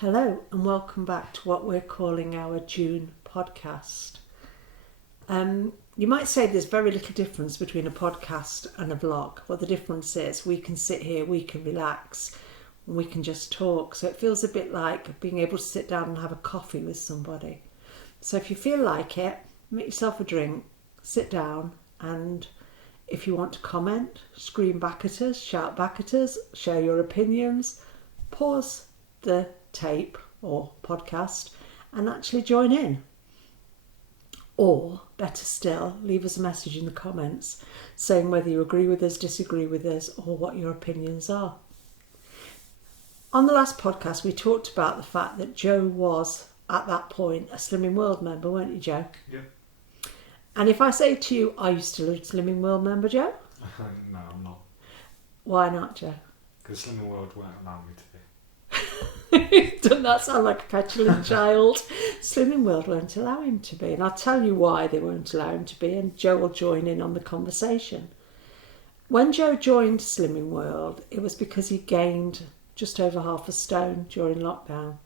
Hello and welcome back to what we're calling our June podcast. You might say there's very little difference between a podcast and a vlog. What the difference is, we can sit here, we can relax, and we can just talk. So it feels a bit like being able to sit down and have a coffee with somebody. So if you feel like it, make yourself a drink, sit down, and if you want to comment, scream back at us, shout back at us, share your opinions, pause the tape or podcast and actually join in. Or, better still, leave us a message in the comments saying whether you agree with us, disagree with us, or what your opinions are. On the last podcast, we talked about the fact that Joe was, at that point, a Slimming World member, weren't you, Joe? Yeah. And if I say to you, are you still a Slimming World member, Joe? No, I'm not. Why not, Joe? Because Slimming World won't allow me to be. Doesn't that sound like a petulant child? Slimming World won't allow him to be, and I'll tell you why they won't allow him to be, and Joe will join in on the conversation. When Joe joined Slimming World, it was because he gained just over half a stone during lockdown.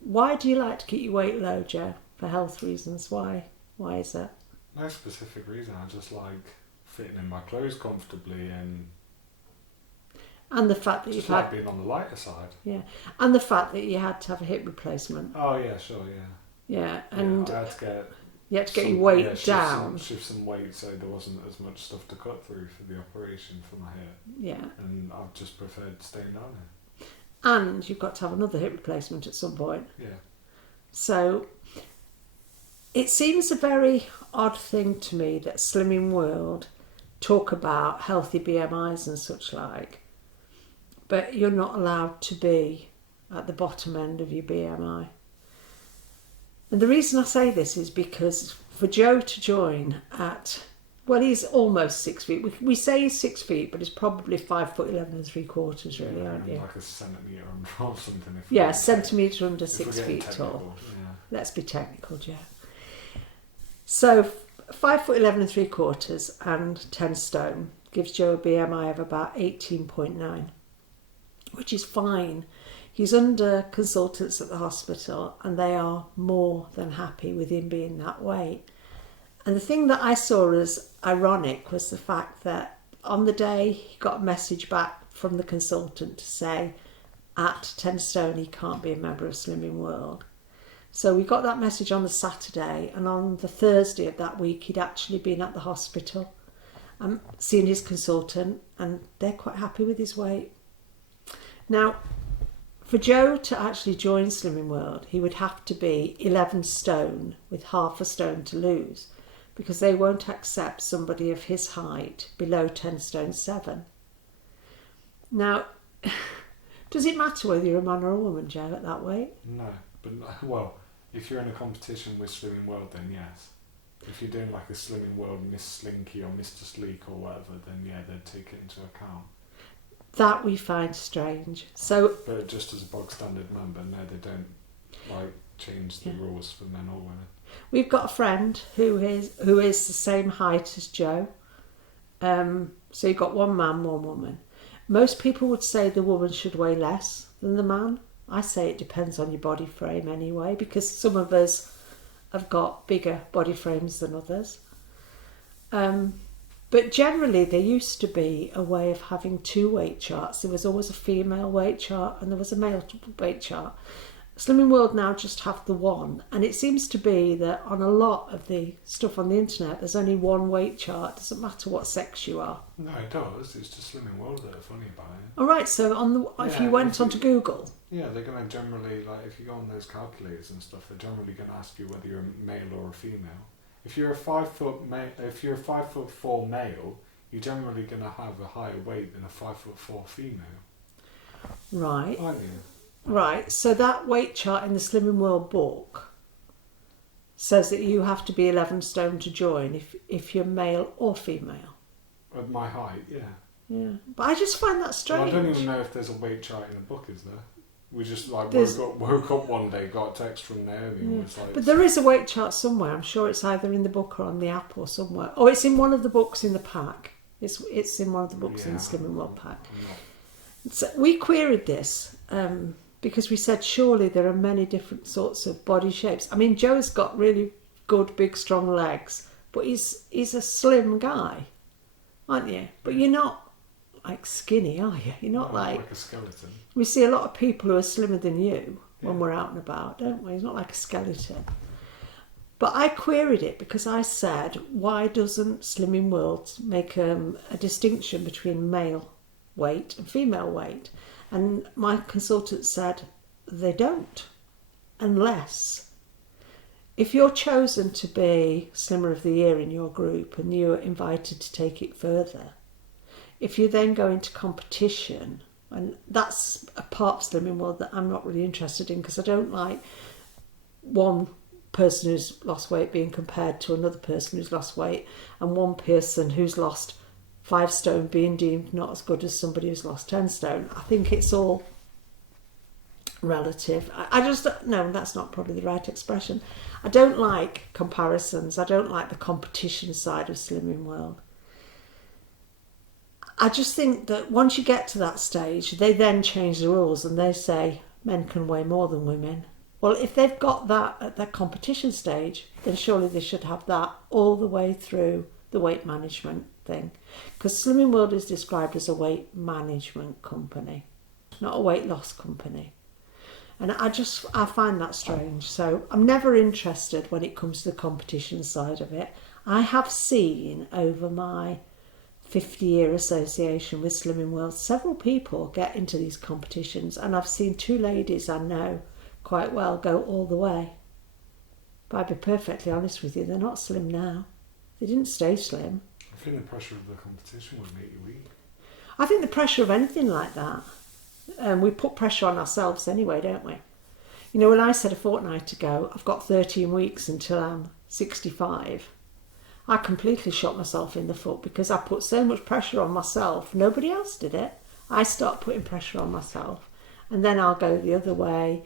Why do you like to keep your weight low, Joe? For health reasons. Why is that? No specific reason. I just like fitting in my clothes comfortably and the fact that just you've like had, being on the lighter side. yeah, and the fact that you had to have a hip replacement. Oh yeah, sure, yeah. Yeah, and I had to get you had to get some, your weight down. shift some weight so there wasn't as much stuff to cut through for the operation for my hip. Yeah, And I've just preferred staying down here. and you've got to have another hip replacement at some point. Yeah. So it seems a very odd thing to me that Slimming World talk about healthy BMIs and such like, but you're not allowed to be at the bottom end of your BMI. And the reason I say this is because for Joe to join at, well, he's almost 6 feet. We say he's 6 feet, but he's probably 5'11¾" really, aren't you? Like a centimetre under or something. Yeah, a centimetre under if 6 we're getting feet tall. technical, yeah. Let's be technical, Joe. So 5'11¾ and 10 stone gives Joe a BMI of about 18.9, which is fine. He's under consultants at the hospital and they are more than happy with him being that weight. And the thing that I saw as ironic was the fact that on the day he got a message back from the consultant to say at 10 stone he can't be a member of Slimming World. So we got that message on the Saturday, and on the Thursday of that week he'd actually been at the hospital seeing his consultant, and they're quite happy with his weight. Now, for Joe to actually join Slimming World, he would have to be 11 stone with half a stone to lose, because they won't accept somebody of his height below 10 stone 7. Now, does it matter whether you're a man or a woman, Joe, at that weight? No, but well, if you're in a competition with Slimming World, then yes. If you're doing like a Slimming World Miss Slinky or Mr. Sleek or whatever, then yeah, they'd take it into account. That we find strange. So, But just as a bog standard member, no, they don't like change the rules for men or women. we've got a friend who is the same height as Joe. So you've got one man, one woman. Most people would say the woman should weigh less than the man. I say it depends on your body frame anyway, because some of us have got bigger body frames than others. But generally there used to be a way of having two weight charts. There was always a female weight chart and there was a male weight chart. Slimming World now just have the one, and it seems to be that on a lot of the stuff on the internet there's only one weight chart. It doesn't matter what sex you are. No, it does. It's just Slimming World that are funny about it. Alright, so if you went onto Google. Yeah, they're going to generally, like, if you go on those calculators and stuff, they're generally going to ask you whether you're a male or a female. If you're a 5'4" male, you're generally going to have a higher weight than a 5'4" female. Right. Aren't you? Right, so that weight chart in the Slimming World book says that you have to be 11 stone to join if you're male or female. At my height, yeah. Yeah, but I just find that strange. Well, I don't even know if there's a weight chart in the book, is there? We just woke up one day, got a text from Naomi and was like... But there is a weight chart somewhere. I'm sure it's either in the book or on the app or somewhere. Oh, it's in one of the books in the pack. It's in one of the books in the Slimming World pack. So we queried this because we said surely there are many different sorts of body shapes. I mean, Joe's got really good, big, strong legs, but he's a slim guy, aren't you? But you're not like skinny, are you? You're not like a skeleton. We see a lot of people who are slimmer than you when we're out and about, don't we? He's not like a skeleton. But I queried it because I said, why doesn't Slimming World make a distinction between male weight and female weight? And my consultant said they don't, unless if you're chosen to be Slimmer of the Year in your group and you're invited to take it further, if you then go into competition, and that's a part of Slimming World that I'm not really interested in, because I don't like one person who's lost weight being compared to another person who's lost weight, and one person who's lost 5 stone being deemed not as good as somebody who's lost 10 stone. I think it's all relative. I just don't, no, that's not probably the right expression. I don't like comparisons. I don't like the competition side of Slimming World. I just think that once you get to that stage, they then change the rules and they say men can weigh more than women. Well, if they've got that at their competition stage, then surely they should have that all the way through the weight management thing. Because Slimming World is described as a weight management company, not a weight loss company. And I find that strange. So I'm never interested when it comes to the competition side of it. I have seen over my 50-year association with Slimming World, several people get into these competitions, and I've seen 2 ladies I know quite well go all the way. But I'll be perfectly honest with you, they're not slim now. They didn't stay slim. I think the pressure of the competition would make you weak. I think the pressure of anything like that, we put pressure on ourselves anyway, don't we? You know, when I said a fortnight ago, I've got 13 weeks until I'm 65, I completely shot myself in the foot because I put so much pressure on myself. Nobody else did it. I start putting pressure on myself, and then I'll go the other way,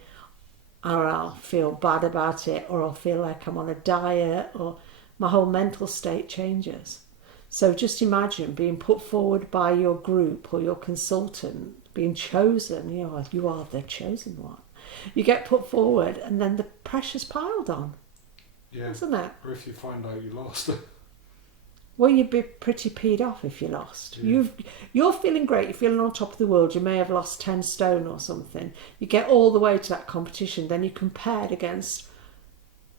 or I'll feel bad about it, or I'll feel like I'm on a diet, or my whole mental state changes. So just imagine being put forward by your group or your consultant, being chosen. You are the chosen one. You get put forward and then the pressure's piled on. Yeah. Isn't it? Or if you find out you lost. Well, you'd be pretty peed off if you lost. Yeah. You're feeling great. You're feeling on top of the world. You may have lost 10 stone or something. You get all the way to that competition. Then you're compared against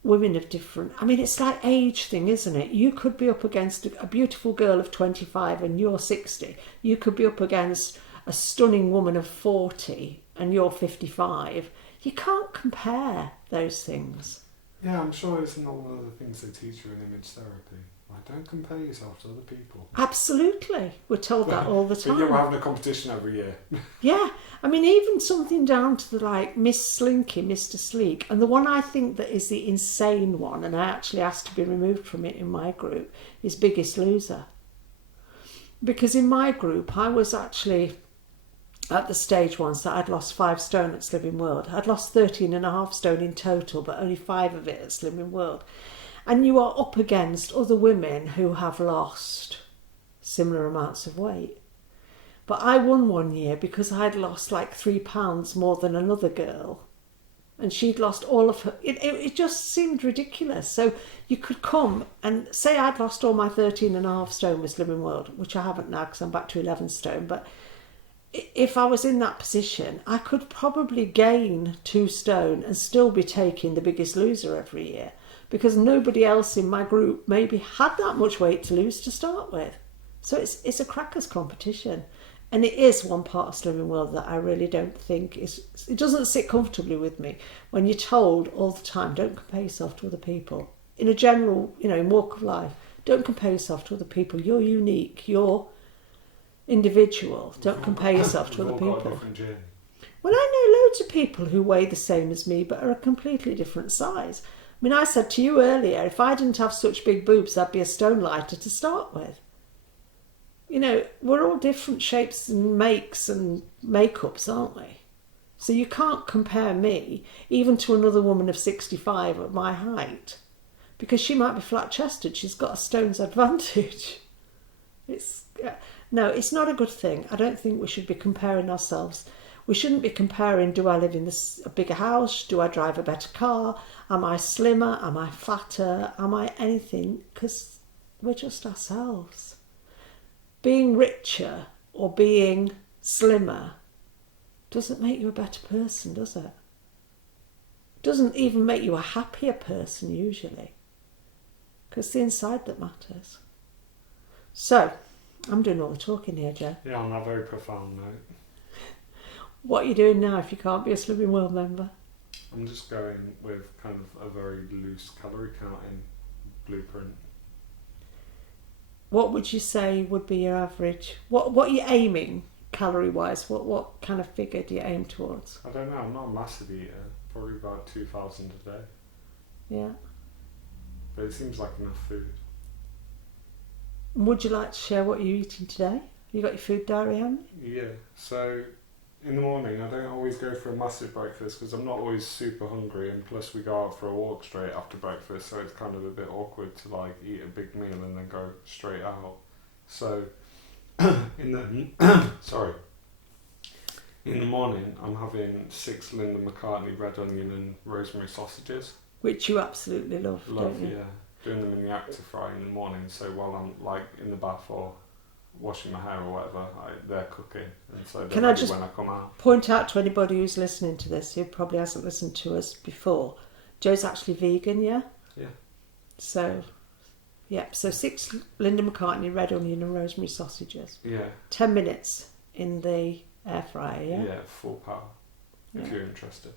women of different... I mean, it's like age thing, isn't it? You could be up against a beautiful girl of 25 and you're 60. You could be up against a stunning woman of 40 and you're 55. You can't compare those things. Yeah, I'm sure it's not one of the things they teach you in image therapy. Like, don't compare yourself to other people. Absolutely. We're told that all the time. But you're having a competition every year. Yeah. I mean, even something down to the, like, Miss Slinky, Mr. Sleek. And the one I think that is the insane one, and I actually asked to be removed from it in my group, is Biggest Loser. Because in my group, I was actually at the stage once that I'd lost 5 stone at Slimming World. I'd lost 13.5 stone in total, but only 5 of it at Slimming World. And you are up against other women who have lost similar amounts of weight. But I won one year because I'd lost like 3 pounds more than another girl. And she'd lost all of her... It just seemed ridiculous. So you could come and say I'd lost all my 13.5 stone with Slimming World, which I haven't now because I'm back to 11 stone. But if I was in that position, I could probably gain 2 stone and still be taking the Biggest Loser every year, because nobody else in my group maybe had that much weight to lose to start with. So it's a crackers competition. And it is one part of Slimming World that I really don't think is... It doesn't sit comfortably with me when you're told all the time, don't compare yourself to other people. In a general, in walk of life, don't compare yourself to other people. You're unique. You're individual. Don't compare yourself to other people. Well, I know loads of people who weigh the same as me but are a completely different size. I mean, I said to you earlier, if I didn't have such big boobs, I'd be a stone lighter to start with. We're all different shapes and makes and makeups, aren't we? So you can't compare me even to another woman of 65 at my height, because she might be flat-chested. She's got a stone's advantage. No, it's not a good thing. I don't think we should be comparing ourselves. We shouldn't be comparing, do I live in a bigger house? Do I drive a better car? Am I slimmer? Am I fatter? Am I anything? Because we're just ourselves. Being richer or being slimmer doesn't make you a better person, does it? Doesn't even make you a happier person usually. Because it's the inside that matters. So, I'm doing all the talking here, Joe. Yeah, on that very profound note. What are you doing now if you can't be a Slimming World member? I'm just going with kind of a very loose calorie counting blueprint. What would you say would be your average? What are you aiming calorie-wise? What kind of figure do you aim towards? I don't know, I'm not a massive eater. Probably about 2,000 a day. Yeah. But it seems like enough food. Would you like to share what you're eating today? You got your food diary, haven't you? Yeah, so in the morning I don't always go for a massive breakfast because I'm not always super hungry, and plus we go out for a walk straight after breakfast, so it's kind of a bit awkward to like eat a big meal and then go straight out. So in the morning I'm having 6 Linda McCartney red onion and rosemary sausages. Which you absolutely love, don't you? Yeah. Doing them in the active fry in the morning, so while I'm like in the bath or washing my hair or whatever, they're cooking, and so they're Can I ready just when I come out. Point out to anybody who's listening to this who probably hasn't listened to us before, Joe's actually vegan, yeah? Yeah. So, yeah, so 6 Linda McCartney red onion and rosemary sausages. Yeah. 10 minutes in the air fryer, yeah? Yeah, full power, if you're interested.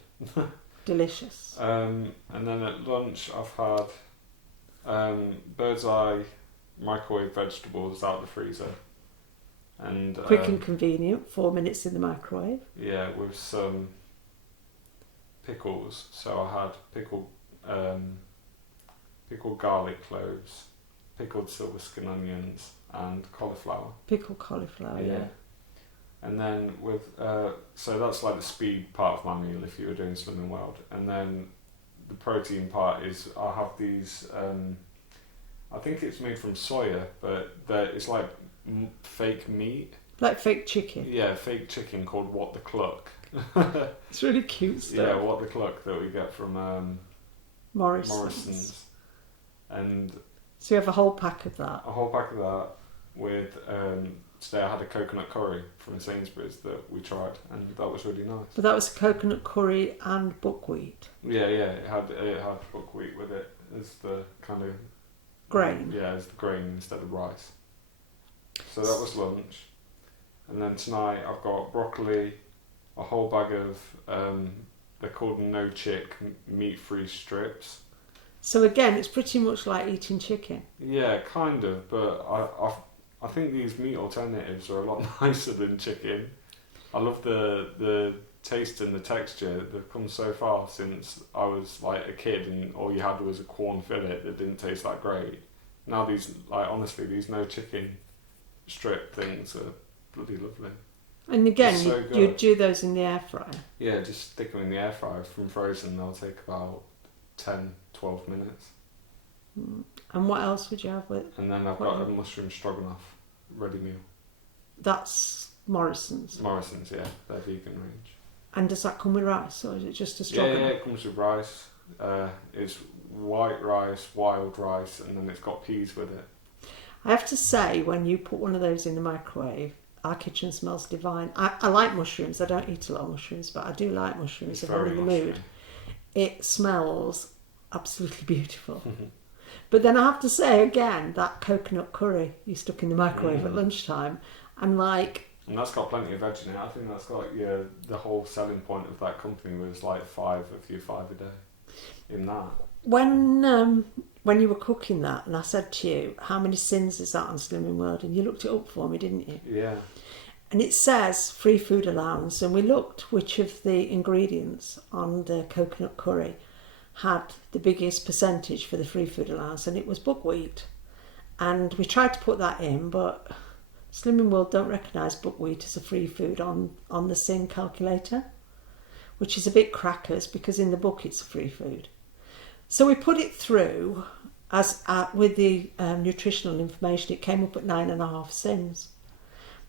Delicious. And then at lunch I've had bird's eye microwave vegetables out of the freezer. And Quick and convenient, 4 minutes in the microwave. yeah, with some pickles. So I had pickled garlic cloves, pickled silver skin onions, and cauliflower. Pickled cauliflower, yeah. And then with so that's like the speed part of my meal if you were doing Slimming World. And then the protein part is I have these. I think it's made from soya, but it's like fake meat. Like fake chicken. Yeah, fake chicken called What the Cluck. It's really cute stuff. Yeah, What the Cluck that we get from Morrison's. And so you have a whole pack of that. a whole pack of that with today I had a coconut curry from Sainsbury's that we tried, and that was really nice. But that was coconut curry and buckwheat. Yeah, it had buckwheat with it as the kind of Grain. Yeah, as the grain instead of rice. So that was lunch, and then tonight I've got broccoli, a whole bag of they're called no chick meat-free strips. So again, it's pretty much like eating chicken. Yeah, kind of, but I think these meat alternatives are a lot nicer than chicken. I love the taste and the texture. They've come so far since I was like a kid, and all you had was a Quorn fillet that didn't taste that great. Now these, like honestly, these no chicken strip things are bloody lovely. And again, So you good. do those in the air fryer. Yeah, just stick them in the air fryer from frozen. They'll take about 10-12 minutes. And what else would you have with? And then I've got a mushroom stroganoff ready meal. That's Morrison's. Morrison's, yeah, their vegan range. And does that come with rice, or is it just a Yeah, stroganoff? it comes with rice. It's white rice, wild rice, and then it's got peas with it. I have to say, when you put one of those in the microwave, our kitchen smells divine. I like mushrooms. I don't eat a lot of mushrooms, but I do like mushrooms if I'm in the mood. It smells absolutely beautiful. But then I have to say again, that coconut curry you stuck in the microwave at lunchtime, and like... And that's got plenty of veg in it. I think that's got, yeah, the whole selling point of that company was like 5 a day in that. When you were cooking that, and I said to you, how many sins is that on Slimming World? And you looked it up for me, didn't you? Yeah. And it says free food allowance, and we looked which of the ingredients on the coconut curry had the biggest percentage for the free food allowance, and it was buckwheat. And we tried to put that in, but Slimming World don't recognise buckwheat as a free food on the SIN calculator, which is a bit crackers because in the book it's a free food. So we put it through as with the nutritional information. It came up at 9.5 SINs.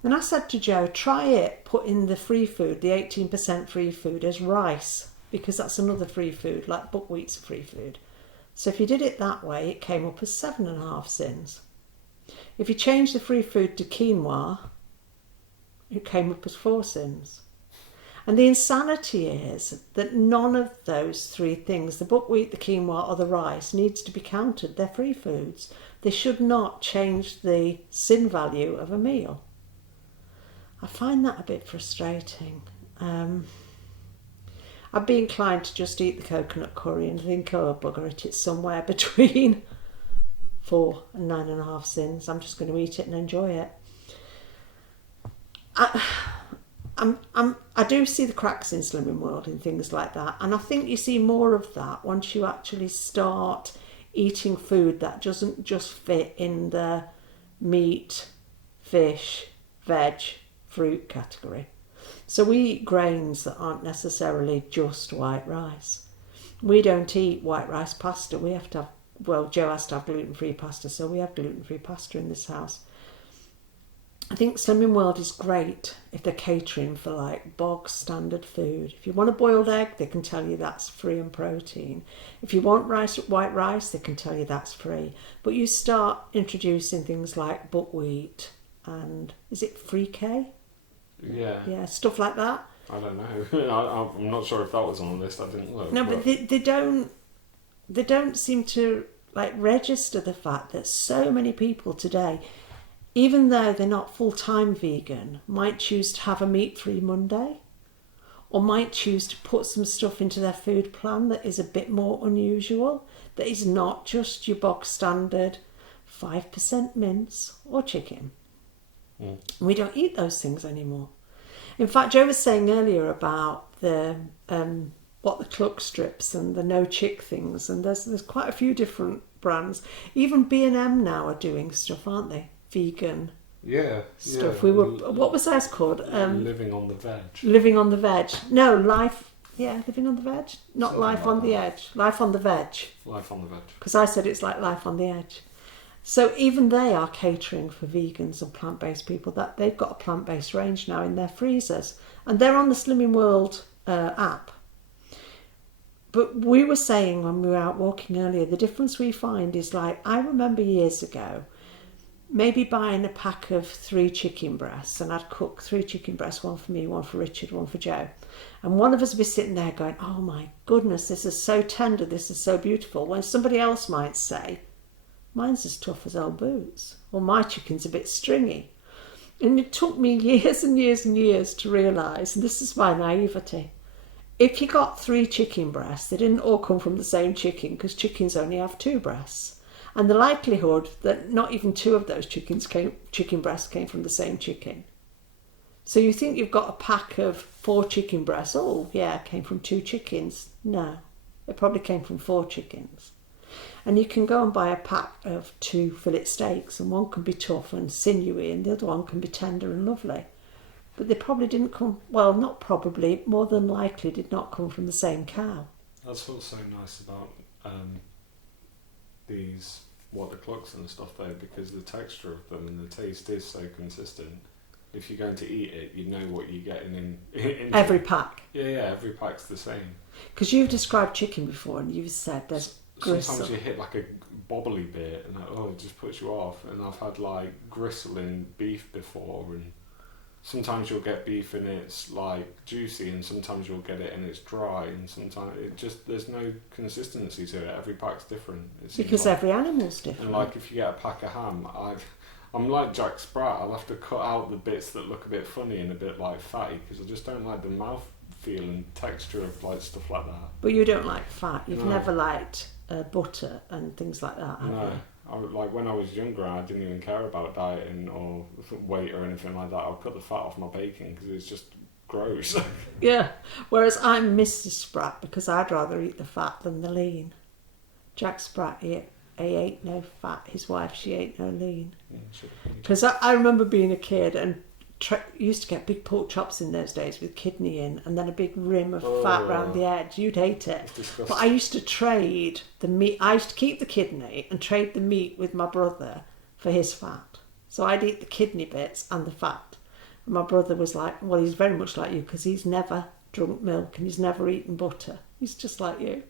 And I said to Joe, try it, put in the free food, the 18% free food as rice, because that's another free food, like buckwheat's a free food. So if you did it that way, it came up as 7.5 sins. If you changed the free food to quinoa, it came up as 4 sins. And the insanity is that none of those 3 things, the buckwheat, the quinoa or the rice, needs to be counted. They're free foods. They should not change the sin value of a meal. I find that a bit frustrating. I'd be inclined to just eat the coconut curry and think, oh, bugger it, it's somewhere between 4 and 9.5 sins. I'm just going to eat it and enjoy it. I do see the cracks in Slimming World and things like that, and I think you see more of that once you actually start eating food that doesn't just fit in the meat, fish, veg, fruit category. So we eat grains that aren't necessarily just white rice. We don't eat white rice pasta. We have to have, well, Joe has to have gluten-free pasta, so we have gluten-free pasta in this house. I think Slimming World is great if they're catering for like bog standard food. If you want a boiled egg, they can tell you that's free and protein. If you want white rice, they can tell you that's free. But you start introducing things like buckwheat and, is it free-K? Yeah, stuff like that. I don't know. I'm not sure if that was on the list. I didn't look. No, but they don't seem to like register the fact that so many people today, even though they're not full-time vegan, might choose to have a meat-free Monday, or might choose to put some stuff into their food plan that is a bit more unusual, that is not just your bog standard 5% mince or chicken. We don't eat those things anymore. In fact, Joe was saying earlier about the what the cluck strips and the no chick things, and there's quite a few different brands. Even B&M now are doing stuff, aren't they? Vegan stuff. Yeah. What was theirs called? Living on the Veg. Living on the Veg. No, Life. Yeah, Living on the Veg. Not Something Life on the Edge. Life on the Veg. Life on the Veg. Because I said it's like Life on the Edge. So even they are catering for vegans and plant-based people. That they've got a plant-based range now in their freezers, and they're on the Slimming World app. But we were saying when we were out walking earlier, the difference we find is like, I remember years ago, maybe buying a pack of 3 chicken breasts, and I'd cook 3 chicken breasts, one for me, one for Richard, one for Joe. And one of us would be sitting there going, oh my goodness, this is so tender, this is so beautiful. When somebody else might say, mine's as tough as old boots, or my chicken's a bit stringy. And it took me years and years and years to realise, and this is my naivety, if you got 3 chicken breasts, they didn't all come from the same chicken, because chickens only have 2 breasts. And the likelihood that not even 2 of those chicken breasts came from the same chicken. So you think you've got a pack of 4 chicken breasts. Oh, yeah, it came from 2 chickens. No, it probably came from 4 chickens. And you can go and buy a pack of 2 fillet steaks, and one can be tough and sinewy, and the other one can be tender and lovely. But they probably didn't come, well, not probably, more than likely did not come from the same cow. That's what's so nice about these the clucks and stuff though, because the texture of them and the taste is so consistent. If you're going to eat it, you know what you're getting in every pack. Yeah, every pack's the same. Because you've described chicken before, and you've said there's gristle. Sometimes you hit like a bobbly bit, and it just puts you off. And I've had like gristle in beef before, and sometimes you'll get beef and it's like juicy, and sometimes you'll get it and it's dry, and sometimes it just, there's no consistency to it. Every pack's different. Because every animal's different. And like if you get a pack of ham, I'm like Jack Sprat. I'll have to cut out the bits that look a bit funny and a bit like fatty, because I just don't like the mouth feel and texture of like stuff like that. But you don't like fat. You've never liked butter and things like that, have you? Like when I was younger, I didn't even care about dieting or weight or anything like that. I'd cut the fat off my bacon because it's just gross. Yeah, whereas I'm Mrs. Sprat because I'd rather eat the fat than the lean. Jack Sprat, he ate no fat. His wife, she ate no lean. Because I remember being a kid and used to get big pork chops in those days with kidney in, and then a big rim of fat round the edge. You'd hate it. But I used to trade the meat. I used to keep the kidney and trade the meat with my brother for his fat. So I'd eat the kidney bits and the fat. And my brother was like, well, he's very much like you because he's never drunk milk and he's never eaten butter. He's just like you.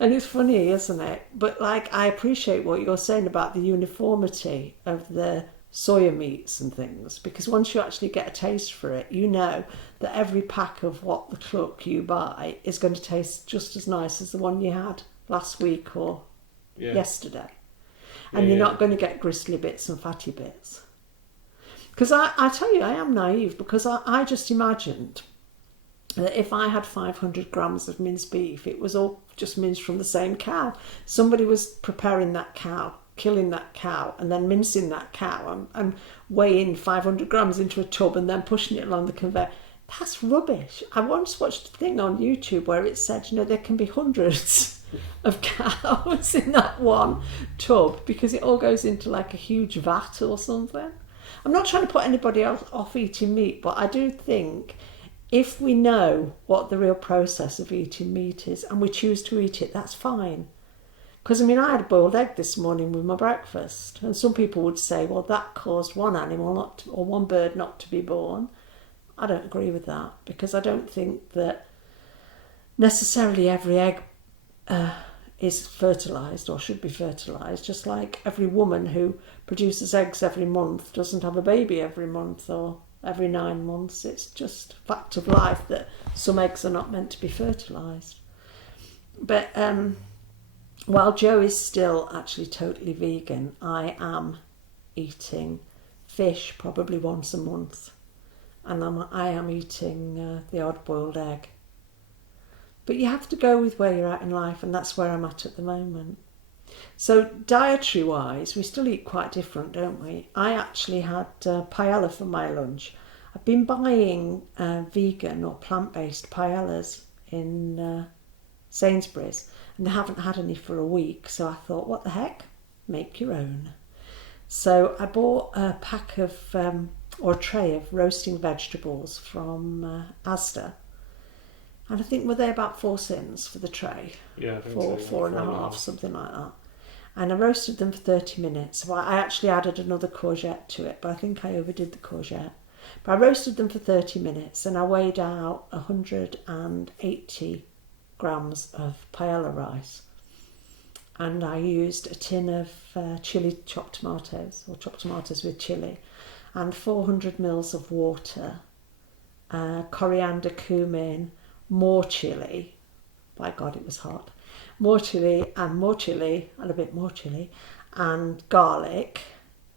And it's funny, isn't it? But like, I appreciate what you're saying about the uniformity of the soya meats and things, because once you actually get a taste for it, you know that every pack of what the cluck you buy is going to taste just as nice as the one you had last week or yesterday. And you're not going to get gristly bits and fatty bits. Because I tell you, I am naive, because I just imagined that if I had 500 grams of minced beef, it was all just minced from the same cow. Somebody was preparing that cow, killing that cow, and then mincing that cow and weighing 500 grams into a tub and then pushing it along the conveyor. That's rubbish. I once watched a thing on YouTube where it said, you know, there can be hundreds of cows in that one tub because it all goes into like a huge vat or something. I'm not trying to put anybody else off eating meat, but I do think if we know what the real process of eating meat is and we choose to eat it, that's fine. Because, I mean, I had a boiled egg this morning with my breakfast, and some people would say, well, that caused one animal or one bird not to be born. I don't agree with that, because I don't think that necessarily every egg is fertilised or should be fertilised, just like every woman who produces eggs every month doesn't have a baby every month or every 9 months. It's just a fact of life that some eggs are not meant to be fertilised. But while Joe is still actually totally vegan, I am eating fish probably once a month, and I am eating the odd boiled egg. But you have to go with where you're at in life, and that's where I'm at the moment. So dietary-wise, we still eat quite different, don't we? I actually had paella for my lunch. I've been buying vegan or plant-based paellas in Sainsbury's, and I haven't had any for a week, so I thought, what the heck? Make your own. So I bought a pack of, or a tray of roasting vegetables from Asda. And I think were they about 4 cents for the tray? Yeah, I think so. Four and a half, something like that. And I roasted them for 30 minutes. So I actually added another courgette to it, but I think I overdid the courgette. But I roasted them for 30 minutes and I weighed out 180 grams of paella rice. And I used a tin of chili chopped tomatoes, or chopped tomatoes with chili, and 400 mils of water, coriander, cumin, more chili, by God it was hot, more chili and a bit more chili, and garlic,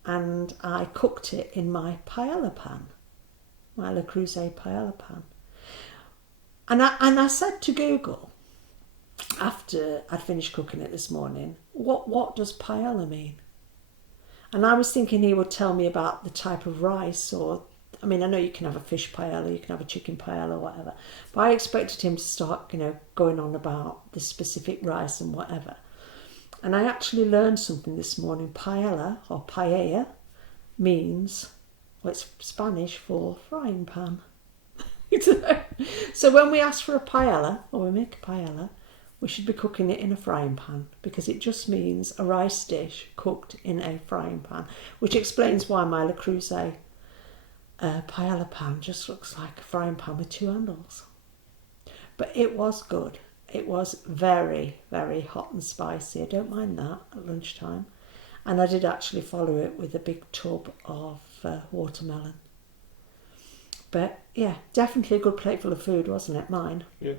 and I cooked it in my paella pan, my Le Creuset paella pan. And I said to Google, after I'd finished cooking it this morning, what does paella mean? And I was thinking he would tell me about the type of rice, or I mean, I know you can have a fish paella, you can have a chicken paella, whatever. But I expected him to start, going on about the specific rice and whatever. And I actually learned something this morning. Paella, or paella, means, well, it's Spanish for frying pan. So when we ask for a paella, or we make a paella, we should be cooking it in a frying pan, because it just means a rice dish cooked in a frying pan, which explains why my Le Creuset paella pan just looks like a frying pan with 2 handles. But it was good. It was very, very hot and spicy. I don't mind that at lunchtime. And I did actually follow it with a big tub of watermelon. But yeah, definitely a good plateful of food, wasn't it? Mine. Yeah.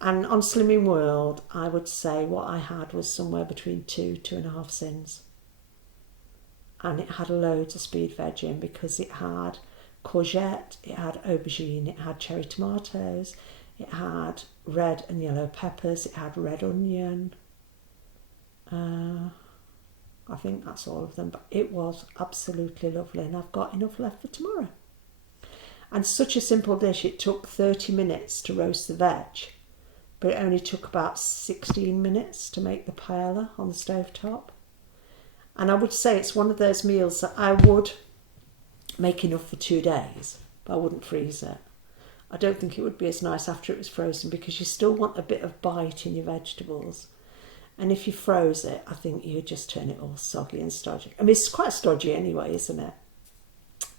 And on Slimming World, I would say what I had was somewhere between 2.5 sins. And it had loads of speed veg in, because it had courgette, it had aubergine, it had cherry tomatoes, it had red and yellow peppers, it had red onion. I think that's all of them, but it was absolutely lovely, and I've got enough left for tomorrow. And such a simple dish. It took 30 minutes to roast the veg, but it only took about 16 minutes to make the paella on the stovetop. And I would say it's one of those meals that I would make enough for 2 days, but I wouldn't freeze it. I don't think it would be as nice after it was frozen, because you still want a bit of bite in your vegetables. And if you froze it, I think you'd just turn it all soggy and stodgy. I mean, it's quite stodgy anyway, isn't it?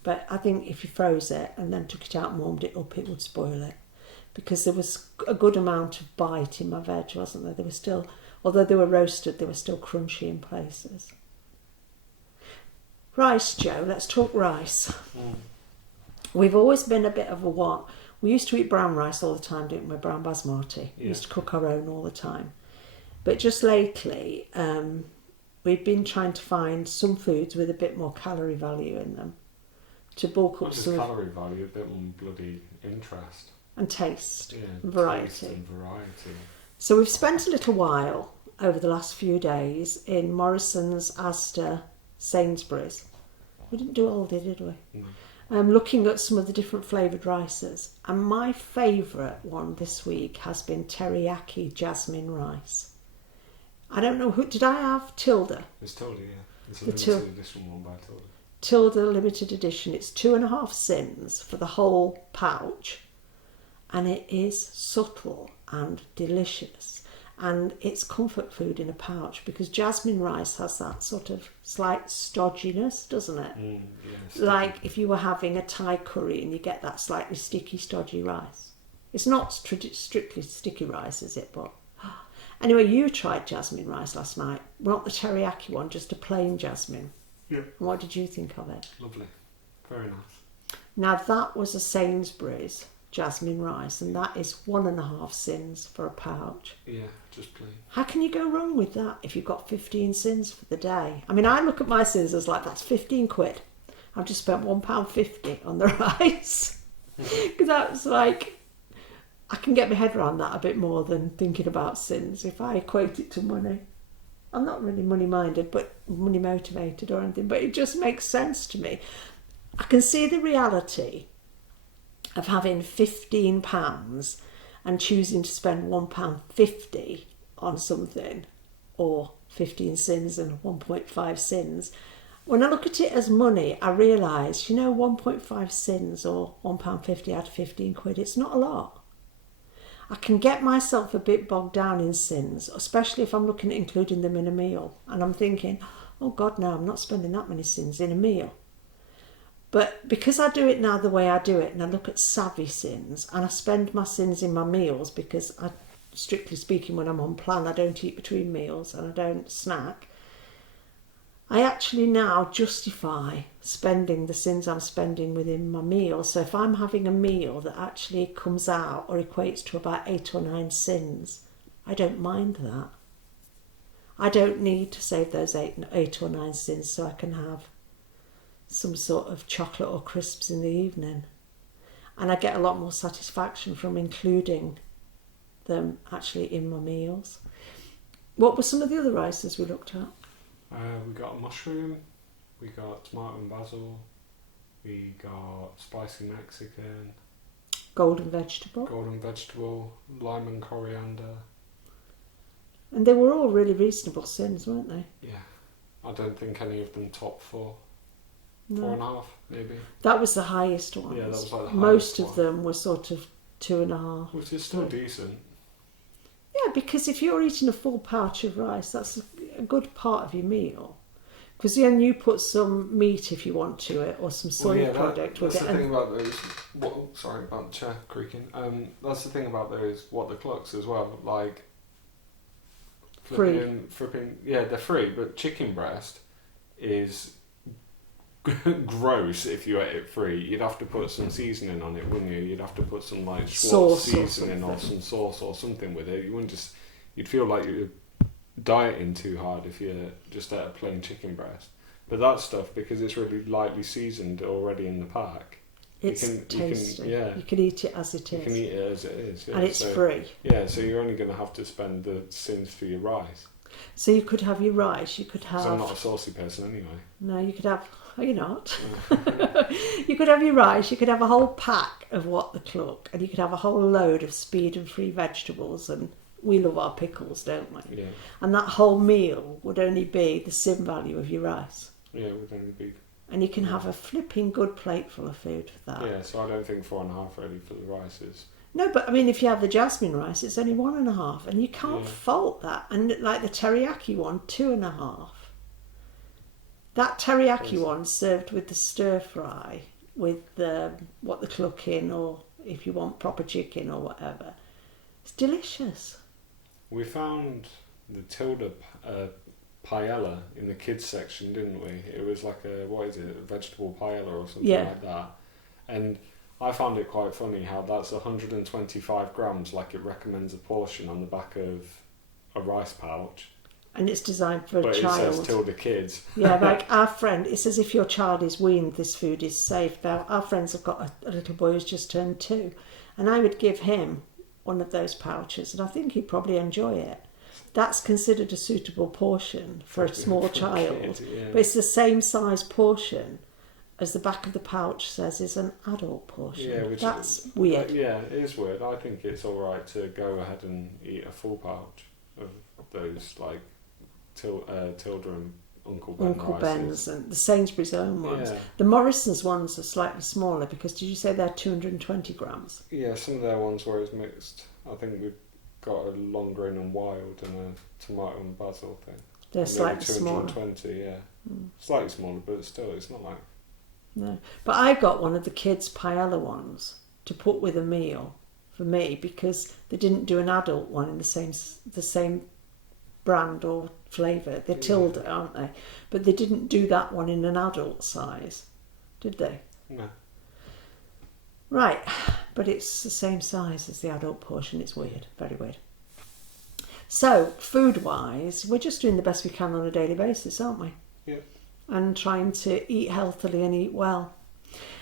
But I think if you froze it and then took it out and warmed it up, it would spoil it. Because there was a good amount of bite in my veg, wasn't there? They were still, although they were roasted, they were still crunchy in places. Rice, Joe, let's talk rice. We've always been a bit of a what? We used to eat brown rice all the time, didn't we? Brown basmati. We used to cook our own all the time. But just lately, we've been trying to find some foods with a bit more calorie value in them to bulk up some. Not just calorie value, a bit more bloody interest. And taste. Yeah, And variety. Taste and variety. So we've spent a little while over the last few days in Morrison's, Asda, Sainsbury's. We didn't do Aldi, did we? No. Looking at some of the different flavoured rices. And my favourite one this week has been teriyaki jasmine rice. I don't know, did I have Tilda? It's Tilda, yeah. It's a The limited edition one by Tilda. Tilda limited edition. It's 2.5 cents for the whole pouch. And it is subtle and delicious. And it's comfort food in a pouch because jasmine rice has that sort of slight stodginess, doesn't it? Yes. Like if you were having a Thai curry and you get that slightly sticky, stodgy rice. It's not strictly sticky rice, is it? But anyway, you tried jasmine rice last night. Not the teriyaki one, just a plain jasmine. Yeah. And what did you think of it? Lovely. Very nice. Now that was a Sainsbury's jasmine rice, and that is 1.5 cents for a pouch. Yeah, just plain. How can you go wrong with that if you've got 15 cents for the day? I mean, I look at my cents as like, that's 15 quid. I've just spent £1.50 on the rice. Because that's like, I can get my head around that a bit more than thinking about sins if I equate it to money. I'm not really money minded, but money motivated or anything, but it just makes sense to me. I can see the reality of having £15 and choosing to spend £1.50 on something, or 15 cents and 1.5 cents. When I look at it as money, I realise, 1.5 cents or £1.50 out of 15 quid, it's not a lot. I can get myself a bit bogged down in sins, especially if I'm looking at including them in a meal. And I'm thinking, oh God, no, I'm not spending that many sins in a meal. But because I do it now the way I do it, and I look at savvy sins, and I spend my sins in my meals because, strictly speaking, when I'm on plan, I don't eat between meals and I don't snack. I actually now justify spending the sins I'm spending within my meal. So if I'm having a meal that actually comes out or equates to about 8 or 9 sins, I don't mind that. I don't need to save those 8 or 9 sins so I can have some sort of chocolate or crisps in the evening. And I get a lot more satisfaction from including them actually in my meals. What were some of the other rices we looked at? We got mushroom, we got tomato and basil, we got spicy Mexican, Golden vegetable. golden vegetable, lime and coriander. And they were all really reasonable sins, weren't they? Yeah, I don't think any of them top 4. No. 4.5 maybe. That was the highest one. Yeah, that was like the Most highest of one. them were sort of 2.5. Which is still decent. Yeah, because if you're eating a full pouch of rice, that's a good part of your meal. Because then you put some meat if you want to it, or some soy product. That's the thing about those. Sorry about the chair creaking. That's the thing about those what the clucks as well. Like flipping. Yeah, they're free, but chicken breast is gross if you ate it free. You'd have to put some seasoning on it, wouldn't you? You'd have to put some like Schwartz seasoning or some sauce or something with it. You wouldn't just. You'd feel like you're dieting too hard if you just ate a plain chicken breast. But that stuff, because it's really lightly seasoned already in the pack, it's tasty. You can eat it as it is. You can eat it as it is. Yeah. And it's free. Yeah, so you're only going to have to spend the sins for your rice. So you could have your rice, you could have... Because I'm not a saucy person anyway. No, you could have... Oh, you're not. You could have your rice, you could have a whole pack of What the Cluck, and you could have a whole load of speed and free vegetables, and we love our pickles, don't we? Yeah. And that whole meal would only be the sim value of your rice. Yeah, it would only be... And you can have a flipping good plate full of food for that. Yeah, so I don't think 4.5 really for the rice is... No, but I mean, if you have the jasmine rice, it's only 1.5, and you can't fault that. And like the teriyaki one, 2.5. That teriyaki one served with the stir fry, with the what the cluck in, or if you want proper chicken or whatever. It's delicious. We found the Tilda paella in the kids section, didn't we? It was like a vegetable paella or something like that. And I found it quite funny how that's 125 grams, like it recommends a portion on the back of a rice pouch. And it's designed for a child. But it says Tilda Kids. Yeah, like our friend, it says if your child is weaned, this food is safe. Now, our friends have got a little boy who's just turned 2, and I would give him one of those pouches, and I think he'd probably enjoy it. That's considered a suitable portion for a small child, kid, yeah. But it's the same size portion as the back of the pouch says is an adult portion. Yeah, that's weird. Yeah, it is weird. I think it's all right to go ahead and eat a full pouch of those, like Tilda and Uncle Ben's and the Sainsbury's own ones. Yeah. The Morrison's ones are slightly smaller because did you say they're 220 grams? Yeah, some of their ones were mixed. I think we've got a long grain and wild and a tomato and basil thing. They're slightly smaller. 220, yeah. Slightly smaller, but still, it's not like... No. But I got one of the kids' paella ones to put with a meal for me because they didn't do an adult one in the same brand or flavour. They're Tilda, aren't they? But they didn't do that one in an adult size, did they? No. Right, but it's the same size as the adult portion. It's weird, very weird. So, food-wise, we're just doing the best we can on a daily basis, aren't we? Yeah. And trying to eat healthily and eat well.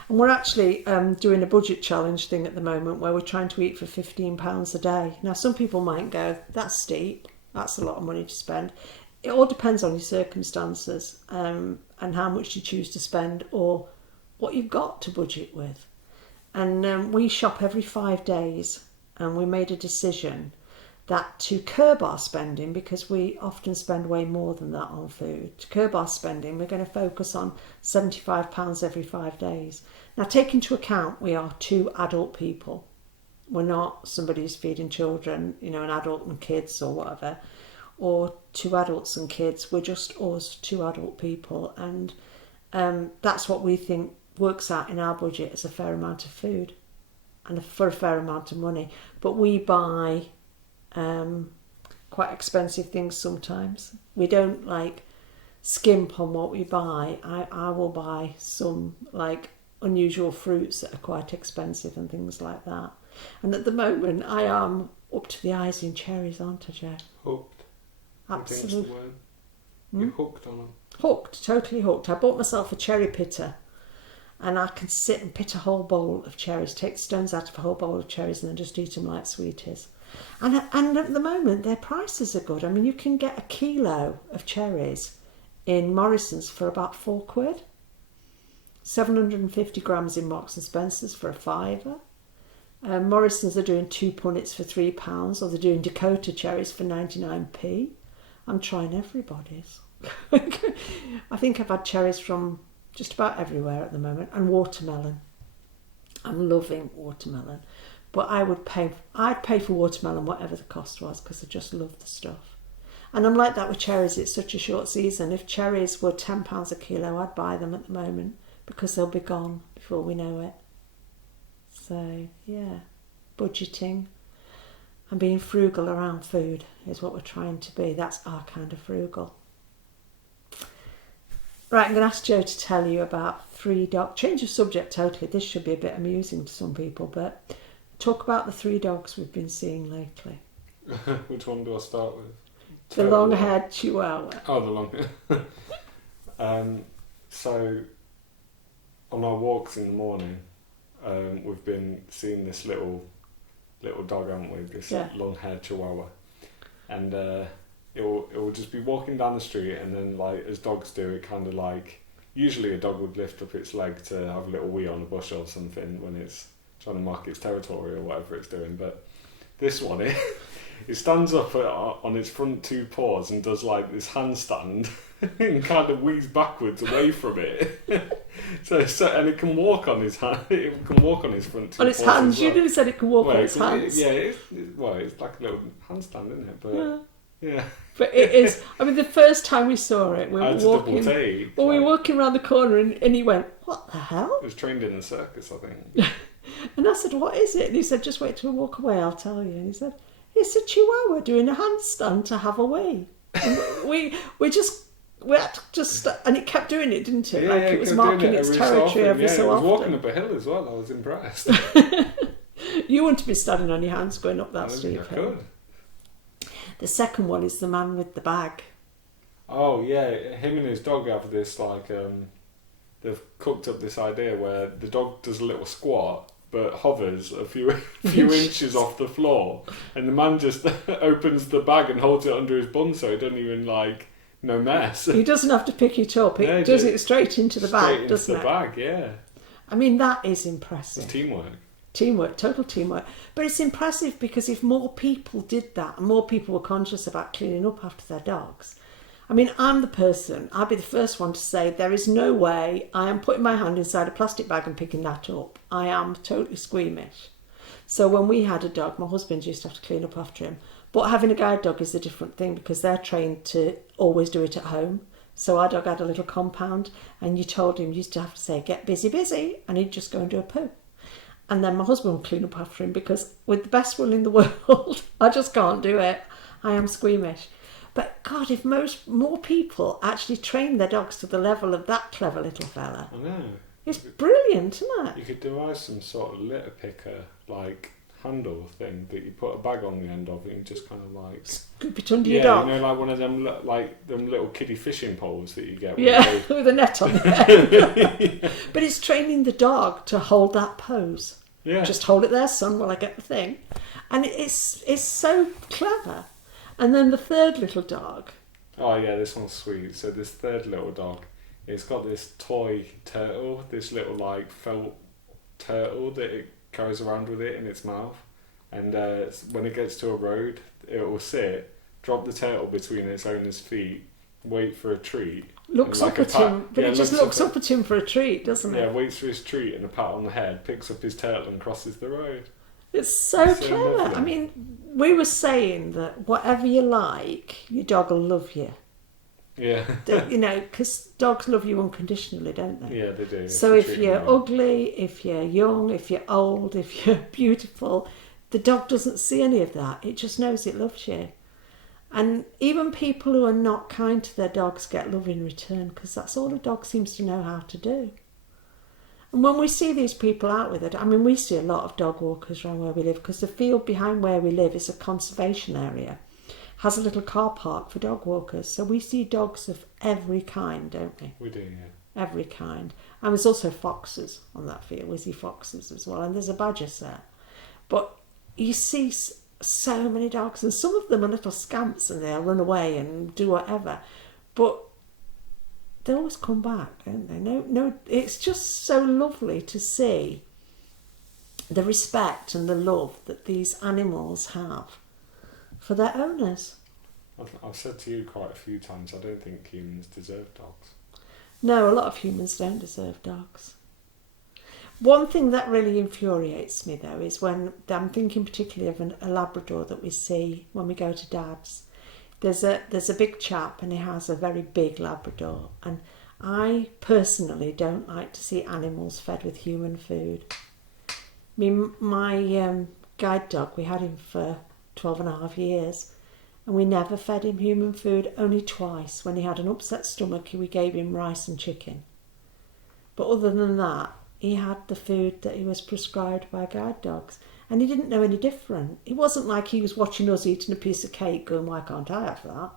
And we're actually doing a budget challenge thing at the moment where we're trying to eat for £15 a day. Now, some people might go, that's steep. That's a lot of money to spend. It all depends on your circumstances and how much you choose to spend or what you've got to budget with. And we shop every 5 days, and we made a decision that to curb our spending, because we often spend way more than that on food, to curb our spending, we're going to focus on £75 every 5 days. Now, take into account we are 2 adult people. We're not somebody who's feeding children, an adult and kids or whatever, or 2 adults and kids. We're just us, 2 adult people, and that's what we think works out in our budget as a fair amount of food and for a fair amount of money. But we buy quite expensive things sometimes. We don't skimp on what we buy. I will buy some unusual fruits that are quite expensive and things like that. And at the moment, I am up to the eyes in cherries, aren't I, Joe? Hooked. Absolutely. You're hooked on them. Hooked, totally hooked. I bought myself a cherry pitter, and I can sit and pit a whole bowl of cherries, take the stones out of a whole bowl of cherries, and then just eat them like sweeties. And at the moment, their prices are good. I mean, you can get a kilo of cherries in Morrison's for about £4. 750 grams in Marks and Spencer's for a £5. Morrison's are doing 2 punnets for £3, or they're doing Dakota cherries for 99p. I'm trying everybody's. I think I've had cherries from just about everywhere at the moment, and watermelon. I'm loving watermelon, but I'd pay for watermelon whatever the cost was because I just love the stuff. And I'm like that with cherries. It's such a short season. If cherries were £10 a kilo, I'd buy them at the moment because they'll be gone before we know it. So, yeah, budgeting and being frugal around food is what we're trying to be. That's our kind of frugal. Right, I'm going to ask Joe to tell you about 3 dogs. Change of subject totally. This should be a bit amusing to some people, but talk about the 3 dogs we've been seeing lately. Which one do I start with? The long-haired Chihuahua. Oh, the long. So, on our walks in the morning, we've been seeing this little dog, haven't we? This long-haired Chihuahua, and it will just be walking down the street, and then as dogs do, it kind of usually a dog would lift up its leg to have a little wee on a bush or something when it's trying to mark its territory or whatever it's doing. But this one, it stands up on its front 2 paws and does this handstand and kind of weaves backwards away from it. so and it can walk on his hand. It can walk on his front 2 paws. On its hands. Well. You never said it can walk on its hands. It's like a little handstand, isn't it? But Yeah. But it is, I mean, the first time we saw it, we I were had to double walking. take. Well, we were like, walking around the corner and he went, "What the hell?" It was trained in the circus, I think. And I said, "What is it?" And he said, "Just wait till we walk away, I'll tell you." And he said, "It's a chihuahua doing a handstand to have a wee." And we had to just, and it kept doing it, didn't it? Yeah, Like yeah, it was kept doing marking it its every territory often. every so it was often. walking up a hill as well. I was impressed. You wouldn't be standing on your hands going up I that don't steep think I hill. could. The second one is the man with the bag. Oh yeah, him and his dog have this they've cooked up this idea where the dog does a little squat but hovers a few inches off the floor, and the man just opens the bag and holds it under his bum so he doesn't even no mess. He doesn't have to pick it up. It No, does it straight into the Straight bag, doesn't into it? the bag, yeah. I mean, that is It's impressive. teamwork. Teamwork, total teamwork. But it's impressive because if more people did that and more people were conscious about cleaning up after their dogs. I mean, I'm the person, I'll be the first one to say there is no way I am putting my hand inside a plastic bag and picking that up. I am totally squeamish. So when we had a dog, my husband used to have to clean up after him. But having a guide dog is a different thing because they're trained to always do it at home. So our dog had a little compound and you told him, you used to have to say, "Get busy, busy," and he'd just go and do a poo. And then my husband would clean up after him because with the best will in the world, I just can't do it. I am squeamish. But God, if more people actually train their dogs to the level of that clever little fella, I know. it's brilliant, isn't it? You could devise some sort of litter picker handle thing that you put a bag on the end of and just kind of Scoop it under your dog. like one of them them little kiddie fishing poles that you get. Yeah, with a net on the end. But it's training the dog to hold that pose. Yeah. Just hold it there, son, while I get the thing. And it's so clever. And then the third little dog. Oh yeah, this one's sweet. So this third little dog, it's got this toy turtle, this little felt turtle that it carries around with it in its mouth. And when it gets to a road, it will sit, drop the turtle between its owner's feet, wait for a treat. Looks up at him, but it just looks up at him for a treat, doesn't it? Yeah, waits for his treat and a pat on the head, picks up his turtle and crosses the road. It's so So clever. lovely. I mean, we were saying that whatever you like, your dog will love you. Yeah. Because dogs love you unconditionally, don't they? Yeah, they do. So They if treat you're them well. ugly, if you're young, if you're old, if you're beautiful, the dog doesn't see any of that. It just knows it loves you. And even people who are not kind to their dogs get love in return because that's all a dog seems to know how to do. And when we see these people out with it, I mean, we see a lot of dog walkers around where we live because the field behind where we live is a conservation area. Has a little car park for dog walkers. So we see dogs of every kind, don't we? We do, yeah. Every kind. And there's also foxes on that field. We see foxes as well. And there's a badger there. But you see so many dogs, and some of them are little scamps and they'll run away and do whatever. But they always come back, don't they? No, it's just so lovely to see the respect and the love that these animals have for their owners. I've said to you quite a few times, I don't think humans deserve dogs. No, a lot of humans don't deserve dogs. One thing that really infuriates me though is when I'm thinking particularly of a Labrador that we see when we go to Dad's. There's a big chap and he has a very big Labrador, and I personally don't like to see animals fed with human food. I mean, my guide dog, we had him for 12 and a half years and we never fed him human food, only twice. When he had an upset stomach, we gave him rice and chicken. But other than that, he had the food that he was prescribed by guide dogs. And he didn't know any different. It wasn't like he was watching us eating a piece of cake going, "Why can't I have that?"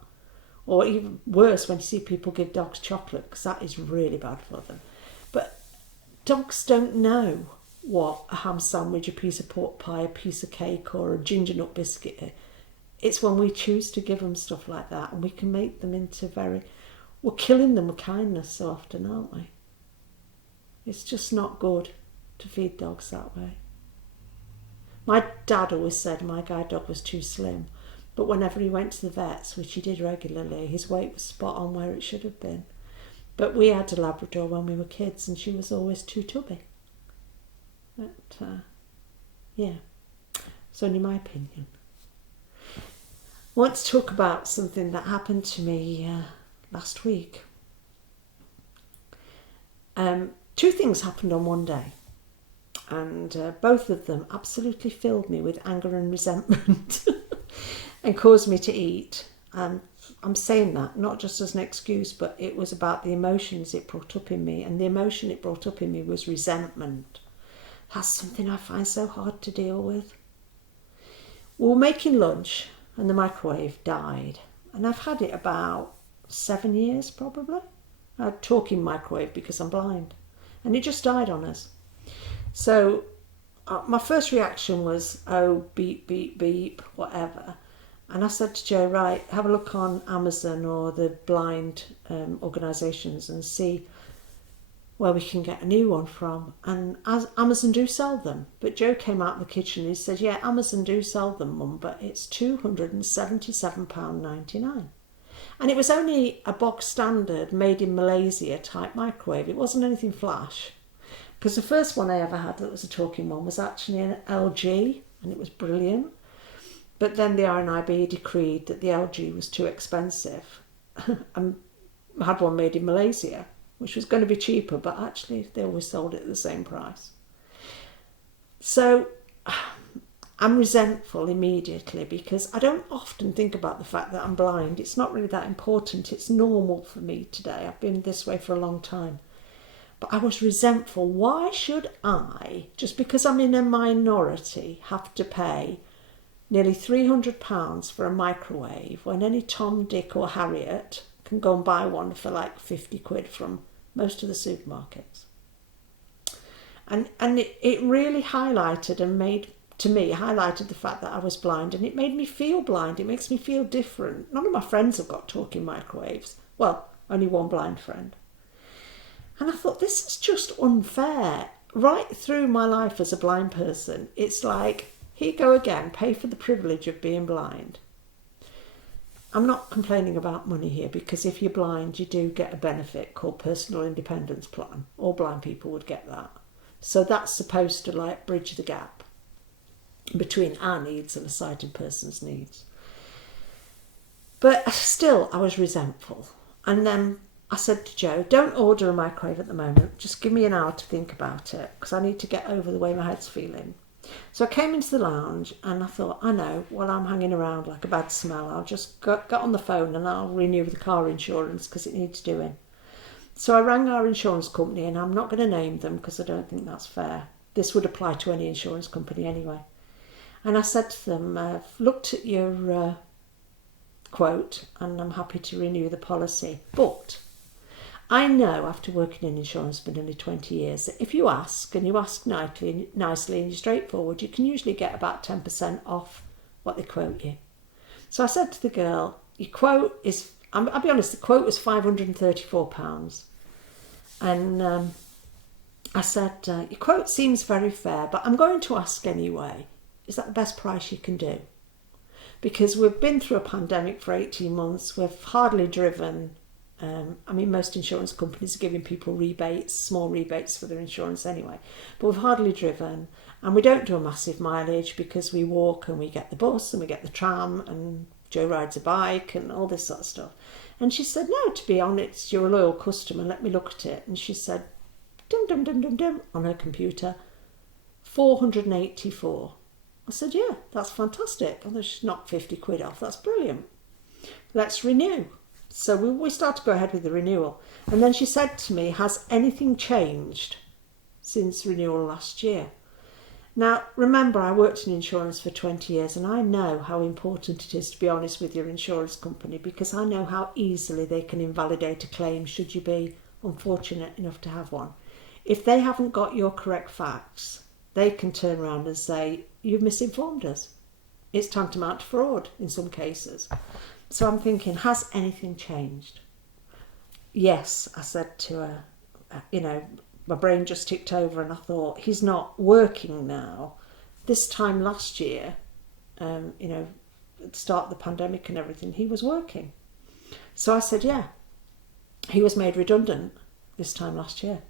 Or even worse, when you see people give dogs chocolate, because that is really bad for them. But dogs don't know what a ham sandwich, a piece of pork pie, a piece of cake or a ginger nut biscuit is. It's when we choose to give them stuff like that, and we can make them into we're killing them with kindness so often, aren't we? It's just not good to feed dogs that way. My dad always said my guide dog was too slim, but whenever he went to the vets, which he did regularly, his weight was spot on where it should have been. But we had a Labrador when we were kids and she was always too tubby. But, yeah, it's only my opinion. want to talk about something that happened to me last week. Two things happened on one day, and both of them absolutely filled me with anger and resentment and caused me to eat. I'm saying that not just as an excuse, but it was about the emotions it brought up in me, and the emotion it brought up in me was resentment. That's something I find so hard to deal with. We were making lunch and the microwave died, and I've had it about 7 years probably. I had a talking microwave because I'm blind, and it just died on us. So my first reaction was, oh, beep, beep, beep, whatever. And I said to Joe, right, have a look on Amazon or the blind organisations and see where we can get a new one from. And as Amazon do sell them. But Joe came out of the kitchen and he said, yeah, Amazon do sell them, Mum, but it's £277.99. And it was only a box standard, made in Malaysia type microwave. It wasn't anything flash. Because the first one I ever had that was a talking one was actually an LG, and it was brilliant. But then the RNIB decreed that the LG was too expensive and had one made in Malaysia, which was going to be cheaper, but actually they always sold it at the same price. So I'm resentful immediately because I don't often think about the fact that I'm blind. It's not really that important. It's normal for me today. I've been this way for a long time. But I was resentful. Why should I, just because I'm in a minority, have to pay nearly £300 for a microwave when any Tom, Dick or Harriet can go and buy one for like 50 quid from most of the supermarkets? And it really highlighted and highlighted the fact that I was blind, and it made me feel blind. It makes me feel different. None of my friends have got talking microwaves. Well, only one blind friend. And I thought, this is just unfair. Right through my life as a blind person, it's like, here you go again, pay for the privilege of being blind. I'm not complaining about money here, because if you're blind, you do get a benefit called Personal Independence Plan. All blind people would get that. So that's supposed to like bridge the gap between our needs and a sighted person's needs. But still, I was resentful. And then I said to Joe, don't order a microwave at the moment. Just give me an hour to think about it, because I need to get over the way my head's feeling. So I came into the lounge and I thought, I know, while I'm hanging around like a bad smell, I'll just get on the phone and I'll renew the car insurance because it needs doing. So I rang our insurance company, and I'm not going to name them because I don't think that's fair. This would apply to any insurance company anyway. And I said to them, I've looked at your quote and I'm happy to renew the policy. But I know, after working in insurance for nearly 20 years, that if you ask, and you ask nicely and you're straightforward, you can usually get about 10% off what they quote you. So I said to the girl, your quote is, I'll be honest, the quote was £534. And I said, your quote seems very fair, but I'm going to ask anyway, is that the best price you can do? Because we've been through a pandemic for 18 months, we've hardly driven. Most insurance companies are giving people rebates, small rebates for their insurance anyway, but we've hardly driven, and we don't do a massive mileage because we walk and we get the bus and we get the tram, and Joe rides a bike and all this sort of stuff. And she said, no, to be honest, you're a loyal customer, let me look at it. And she said, dum dum dum dum dum, on her computer, 484. I said, yeah, that's fantastic. And she's knocked 50 quid off, that's brilliant. Let's renew. So we started to go ahead with the renewal. And then she said to me, has anything changed since renewal last year? Now, remember, I worked in insurance for 20 years, and I know how important it is to be honest with your insurance company, because I know how easily they can invalidate a claim should you be unfortunate enough to have one. If they haven't got your correct facts, they can turn around and say, you've misinformed us. It's tantamount to fraud in some cases. So I'm thinking, has anything changed? Yes, I said to her, my brain just ticked over and I thought, he's not working now. This time last year, at the start of the pandemic and everything, he was working. So I said, yeah, he was made redundant this time last year.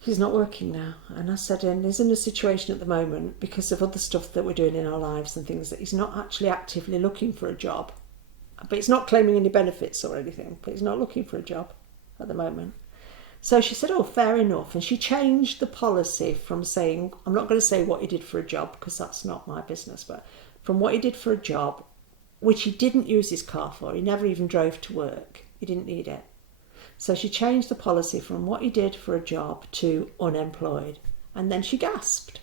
he's not working now. And I said, and he's in a situation at the moment because of other stuff that we're doing in our lives and things that he's not actually actively looking for a job. But he's not claiming any benefits or anything, but he's not looking for a job at the moment. So she said, oh, fair enough. And she changed the policy from saying, I'm not going to say what he did for a job because that's not my business, but from what he did for a job, which he didn't use his car for. He never even drove to work. He didn't need it. So she changed the policy from what he did for a job to unemployed. And then she gasped.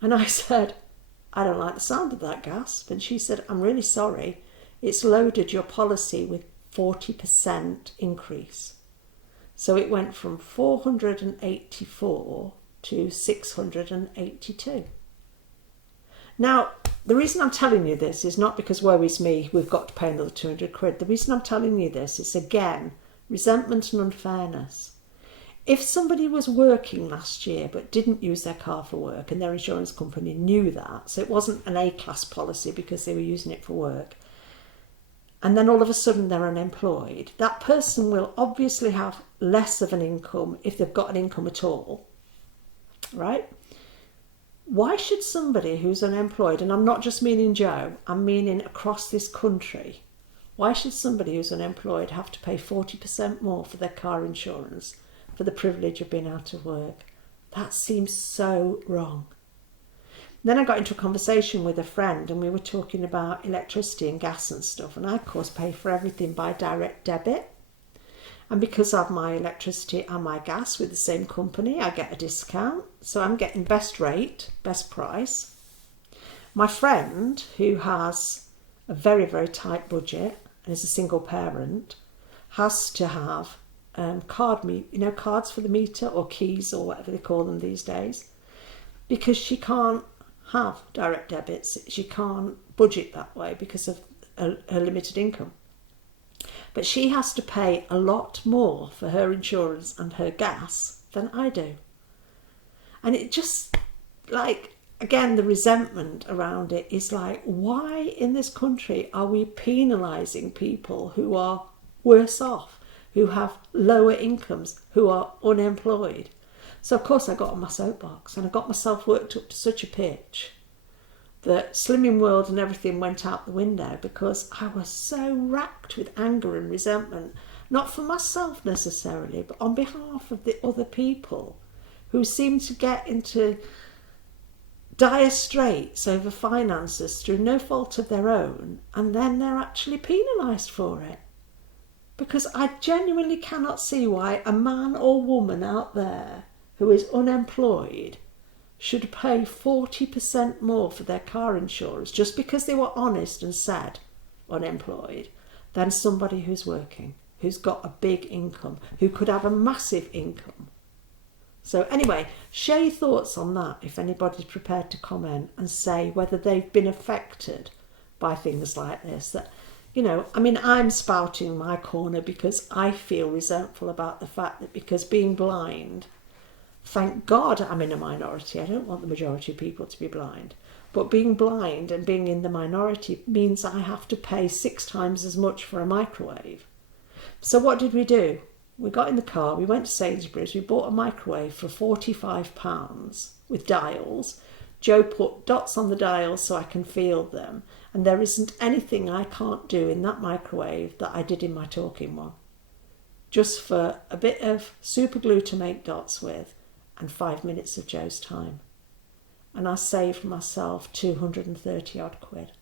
And I said, I don't like the sound of that gasp. And she said, I'm really sorry. It's loaded your policy with 40% increase. So it went from 484 to 682. Now, the reason I'm telling you this is not because woe is me, we've got to pay another 200 quid. The reason I'm telling you this is, again, resentment and unfairness. If somebody was working last year but didn't use their car for work and their insurance company knew that, so it wasn't an A-class policy because they were using it for work, and then all of a sudden they're unemployed, that person will obviously have less of an income if they've got an income at all, right? Why should somebody who's unemployed, and I'm not just meaning Joe, I'm meaning across this country, why should somebody who's unemployed have to pay 40% more for their car insurance for the privilege of being out of work? That seems so wrong. Then I got into a conversation with a friend and we were talking about electricity and gas and stuff, and I of course pay for everything by direct debit. And because of my electricity and my gas with the same company, I get a discount. So I'm getting best rate, best price. My friend, who has a very, very tight budget and is a single parent, has to have cards for the meter or keys or whatever they call them these days, because she can't have direct debits. She can't budget that way because of her limited income. But she has to pay a lot more for her insurance and her gas than I do. And it just, like, again, the resentment around it is like, why in this country are we penalising people who are worse off, who have lower incomes, who are unemployed? So, of course, I got on my soapbox and I got myself worked up to such a pitch that Slimming World and everything went out the window because I was so racked with anger and resentment, not for myself necessarily, but on behalf of the other people who seem to get into dire straits over finances through no fault of their own, and then they're actually penalised for it. Because I genuinely cannot see why a man or woman out there who is unemployed should pay 40% more for their car insurance just because they were honest and said unemployed than somebody who's working, who's got a big income, who could have a massive income. So anyway, share your thoughts on that if anybody's prepared to comment and say whether they've been affected by things like this. That, you know, I mean, I'm spouting my corner because I feel resentful about the fact that because being blind, thank God I'm in a minority. I don't want the majority of people to be blind. But being blind and being in the minority means I have to pay 6 times as much for a microwave. So what did we do? We got in the car, we went to Sainsbury's, we bought a microwave for £45 with dials. Joe put dots on the dials so I can feel them. And there isn't anything I can't do in that microwave that I did in my talking one. Just for a bit of super glue to make dots with and 5 minutes of Joe's time. And I saved myself 230 odd quid.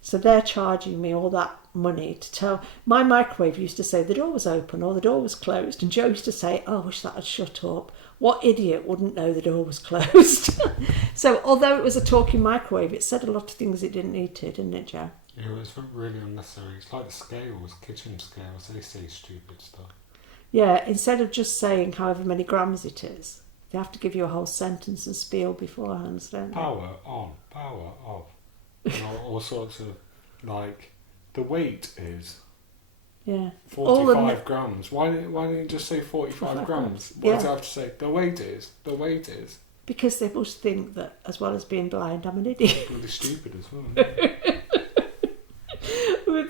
So they're charging me all that money to tell. My microwave used to say the door was open or the door was closed, and Joe used to say, oh, I wish that had shut up. What idiot wouldn't know the door was closed? So although it was a talking microwave, it said a lot of things it didn't need to, didn't it, Joe? Yeah, it was really unnecessary. It's like the scales, kitchen scales, they say stupid stuff. Yeah, instead of just saying however many grams it is, they have to give you a whole sentence and spiel beforehand, don't they? Power on, power off. And all sorts of, like, the weight is 45 grams. Why didn't you just say 45 grams? Why does it have to say the weight is? The weight is. Because they must think that, as well as being blind, I'm an idiot. Really stupid as well.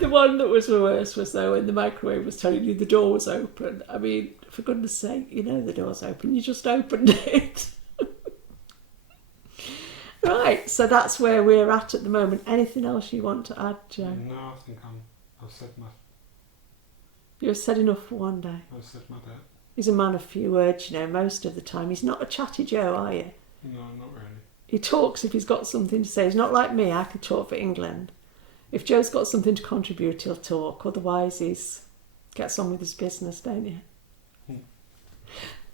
The one that was the worst was though when the microwave was telling you the door was open. I mean, for goodness sake, you know the door's open. You just opened it. Right, so that's where we're at the moment. Anything else you want to add, Joe? No, I think I've said my. You've said enough for one day. I've said my bit. He's a man of few words, you know, most of the time. He's not a chatty Joe, are you? No, not really. He talks if he's got something to say. He's not like me, I could talk for England. If Joe's got something to contribute, he'll talk. Otherwise, he gets on with his business, don't you?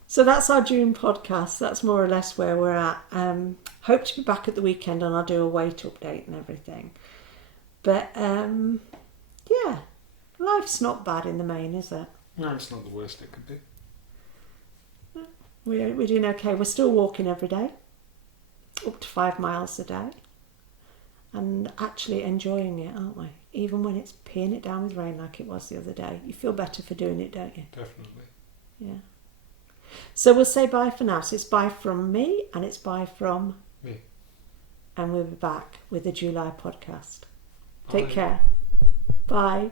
So that's our June podcast. That's more or less where we're at. Hope to be back at the weekend and I'll do a weight update and everything. But, yeah, life's not bad in the main, is it? No, it's not the worst it could be. We're doing okay. We're still walking every day, up to 5 miles a day. And actually enjoying it, aren't we? Even when it's peeing it down with rain like it was the other day. You feel better for doing it, don't you? Definitely. Yeah. So we'll say bye for now. So it's bye from me and it's bye from me. And we'll be back with the July podcast. Bye. Take care. Bye.